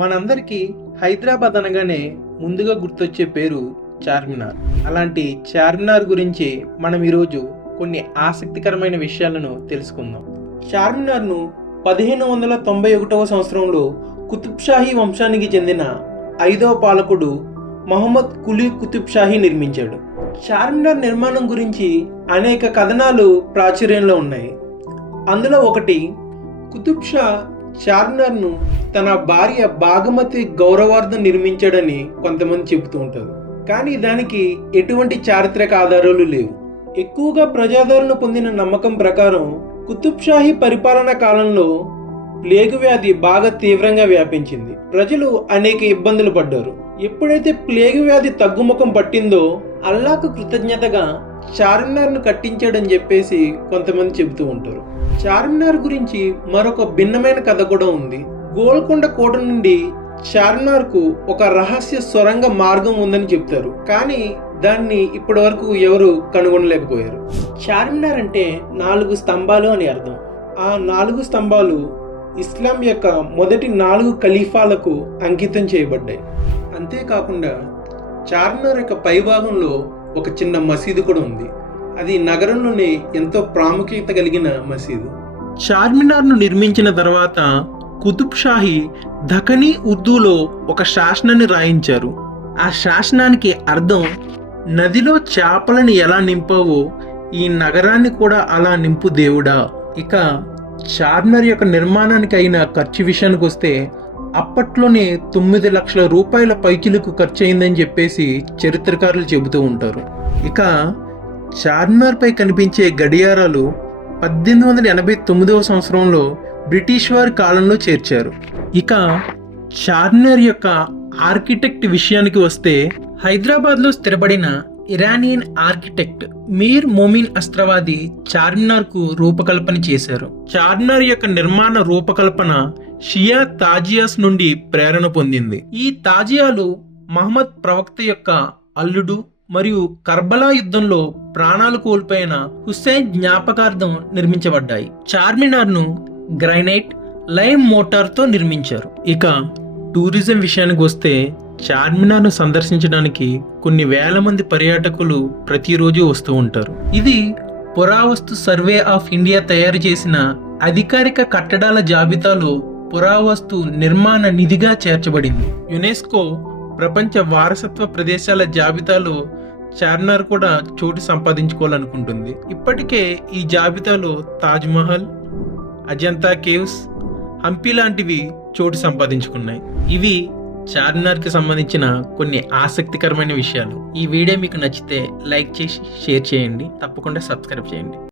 మనందరికీ హైదరాబాద్ అనగానే ముందుగా గుర్తొచ్చే పేరు చార్మినార్. అలాంటి చార్మినార్ గురించి మనం ఈరోజు కొన్ని ఆసక్తికరమైన విషయాలను తెలుసుకుందాం. చార్మినార్ను 1591వ సంవత్సరంలో కుతుబ్ షాహీ వంశానికి చెందిన 5వ పాలకుడు మహమ్మద్ కులీ కుతుబ్ షాహీ నిర్మించాడు. చార్మినార్ నిర్మాణం గురించి అనేక కథనాలు ప్రాచుర్యంలో ఉన్నాయి. అందులో ఒకటి, కుతుబ్ షా చార్మినార్ను తన భార్య భాగమతి గౌరవార్థం నిర్మించాడని కొంతమంది చెబుతూ ఉంటారు. కానీ దానికి ఎటువంటి చారిత్రక ఆధారాలు లేవు. ఎక్కువగా ప్రజాదరణ పొందిన నమ్మకం ప్రకారం కుతుబ్ షాహీ పరిపాలనా కాలంలో ప్లేగు వ్యాధి బాగా తీవ్రంగా వ్యాపించింది. ప్రజలు అనేక ఇబ్బందులు పడ్డారు. ఎప్పుడైతే ప్లేగు వ్యాధి తగ్గుముఖం పట్టిందో అల్లాకు కృతజ్ఞతగా చార్మినార్ను కట్టించాడని చెప్పేసి కొంతమంది చెబుతూ ఉంటారు. చార్మినార్ గురించి మరొక భిన్నమైన కథ కూడా ఉంది. గోల్కొండ కోట నుండి చార్మినార్కు ఒక రహస్య సొరంగ మార్గం ఉందని చెప్తారు. కానీ దాన్ని ఇప్పటి వరకు ఎవరు కనుగొనలేకపోయారు. చార్మినార్ అంటే 4 స్తంభాలు అని అర్థం. ఆ 4 స్తంభాలు ఇస్లాం యొక్క మొదటి 4 ఖలీఫాలకు అంకితం చేయబడ్డాయి. అంతేకాకుండా చార్మినార్ యొక్క పైభాగంలో ఒక చిన్న మసీదు కూడా ఉంది. అది నగరంలోనే ఎంతో ప్రాముఖ్యత కలిగిన మసీదు. చార్మినార్ను నిర్మించిన తర్వాత కుతుబ్ షాహీ దఖనీ ఉర్దూలో ఒక శాసనాన్ని రాయించారు. ఆ శాసనానికి అర్థం, నదిలో చేపలను ఎలా నింపావో ఈ నగరాన్ని కూడా అలా నింపు దేవుడా. ఇక చార్మినార్ యొక్క నిర్మాణానికి అయిన ఖర్చు విషయానికి వస్తే అప్పట్లోనే 9 లక్షల రూపాయల పైచిలకు ఖర్చు అయిందని చెప్పేసి చరిత్రకారులు చెబుతూ ఉంటారు. ఇక చార్మినార్ పై కనిపించే గడియారాలు 1889వ సంవత్సరంలో బ్రిటిష్ వారి కాలంలో చేర్చారు. ఇక చార్మినార్ యొక్క ఆర్కిటెక్ట్ విషయానికి వస్తే హైదరాబాద్లో స్థిరపడిన ఇరానియన్ ఆర్కిటెక్ట్ మీర్ మోమిన్ అస్త్రవాది చార్మినార్కు రూపకల్పన చేశారు. చార్మినార్ యొక్క నిర్మాణ రూపకల్పన షియా తాజియాస్ నుండి ప్రేరణ పొందింది. ఈ తాజియాలు మహమ్మద్ ప్రవక్త యొక్క అల్లుడు మరియు కర్బలా యుద్ధంలో ప్రాణాలు కోల్పోయిన హుస్సేన్ జ్ఞాపకార్థం నిర్మించబడ్డాయి. చార్మినార్ను గ్రైనైట్, లైమ్ మోటార్తో నిర్మించారు. ఇక టూరిజం విషయానికి వస్తే చార్మినార్ను సందర్శించడానికి కొన్ని వేల మంది పర్యాటకులు ప్రతిరోజు వస్తూ ఉంటారు. ఇది పురావస్తు సర్వే ఆఫ్ ఇండియా తయారు చేసిన అధికారిక కట్టడాల జాబితాలో పురావస్తు నిర్మాణ నిధిగా చేర్చబడింది. యునెస్కో ప్రపంచ వారసత్వ ప్రదేశాల జాబితాలో చార్మినార్ కూడా చోటు సంపాదించుకోవాలనుకుంటుంది. ఇప్పటికే ఈ జాబితాలో తాజ్మహల్, అజంతా కేవ్స్, హంపి లాంటివి చోటు సంపాదించుకున్నాయి. ఇవి చార్మినార్కి సంబంధించిన కొన్ని ఆసక్తికరమైన విషయాలు. ఈ వీడియో మీకు నచ్చితే లైక్ చేసి షేర్ చేయండి. తప్పకుండా సబ్స్క్రైబ్ చేయండి.